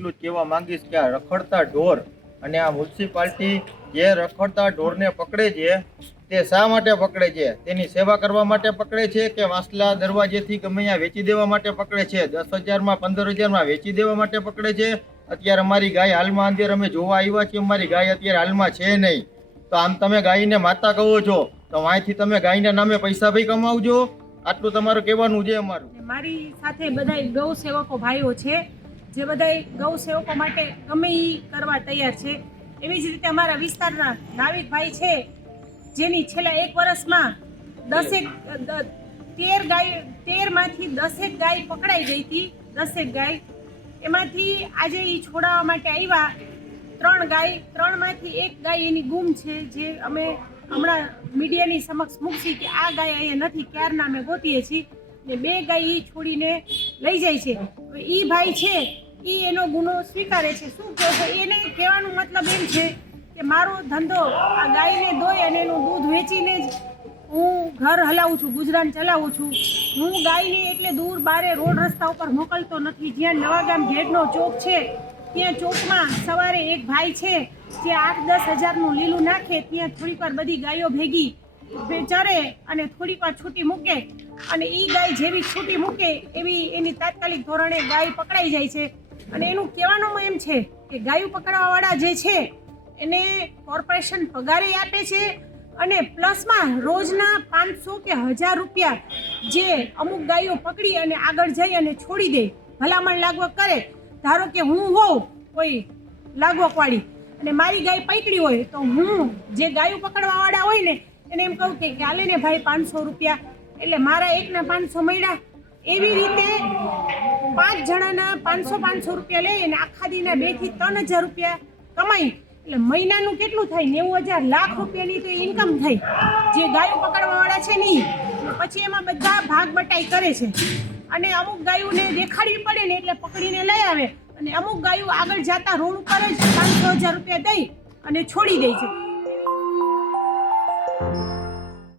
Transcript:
એટલું જ કહેવા માંગીશ કે આ રખડતા ઢોર અને આ મ્યુનિસિપાલિટી જે રખડતા ઢોરને પકડે છે તે શા માટે પકડે છે? તેની સેવા કરવા માટે પકડે છે કે વાસલા દરવાજેથી ગમે ત્યાં વેચી દેવા માટે પકડે છે? 10,000માં 15,000માં વેચી દેવા માટે પકડે છે? અત્યારે અમારી ગાય હાલમાં અંદર અમે જોવા આવ્યા છીએ, અમારી ગાય અત્યારે હાલમાં છે નહીં. તો આમ તમે ગાયને માતા કહો છો તો અહીંથી તમે ગાયના નામે પૈસા ભાઈ કમાવજો. આટલું તમારું કહેવાનું છે અમારું. મારી સાથે બધા ગૌ સેવકો ભાઈઓ છે જે બધા ગૌ સેવકો માટે ગમે એ કરવા તૈયાર છે. એવી જ રીતે અમારા વિસ્તારના નાવિકભાઈ છે જેની છેલ્લા 1 વર્ષમાં 13માંથી 10 ગાય પકડાઈ ગઈ હતી. 10 ગાય એમાંથી આજે એ છોડાવવા માટે આવ્યા 3 ગાય, 3માંથી 1 ગાય એની ગુમ છે, જે અમે હમણાં મીડિયાની સમક્ષ મૂકશી કે આ ગાય અહીંયા નથી, ક્યારના અમે ગોતીએ છીએ ને 2 ગાય એ છોડીને લઈ જાય છે. હવે એ ભાઈ છે એ એનો ગુનો સ્વીકારે છે. શું કહે છે એને કહેવાનું મતલબ એમ છે કે મારો ધંધો આ ગાયને દોઈ અને એનું દૂધ વેચીને જ હું ઘર હલાવું છું, ગુજરાન ચલાવું છું. હું ગાયને એટલે દૂર બારે રોડ રસ્તા ઉપર મોકલતો નથી. જ્યાં નવાગામ ઘેડનો ચોક છે ત્યાં ચોકમાં સવારે એક ભાઈ છે જે 8-10 હજારનું લીલું નાખે, ત્યાં થોડીક વાર બધી ગાયો ભેગી ચરે અને થોડીક વાર છૂટી મૂકે અને એ ગાય જેવી છૂટી મૂકે એવી એની તાત્કાલિક ધોરણે ગાય પકડાઈ જાય છે. અને એનું કહેવાનું એમ છે કે ગાયું પકડવાવાળા જે છે એને કોર્પોરેશન પગારે આપે છે અને પ્લસમાં રોજના 500 કે 1000 રૂપિયા જે અમુક ગાયો પકડી અને આગળ જઈ અને છોડી દે, ભલામણ લાગવગ કરે. ધારો કે હું હોઉં કોઈ લાગવગવાળી અને મારી ગાય પકડી હોય તો હું જે ગાયું પકડવાવાળા હોય ને એને એમ કહું કે હાલે ને ભાઈ 500 રૂપિયા, એટલે મારા એકના 500 મળ્યા. એવી રીતે 5 જણાના 500 રૂપિયા લઈ અને આખા દીના 2 થી 3,000 રૂપિયા કમાઈ, એટલે મહિનાનું કેટલું થાય? 90,000 લાખ રૂપિયાની તો ઇન્કમ થઈ જે ગાયો પકડવાવાળા છે ને. પછી એમાં બધા ભાગ બટાઈ કરે છે અને અમુક ગાયોને દેખાડવી પડે ને એટલે પકડીને લઈ આવે અને અમુક ગાયો આગળ જતા રોડ ઉપર જ 500,000 રૂપિયા દઈ અને છોડી દે છે.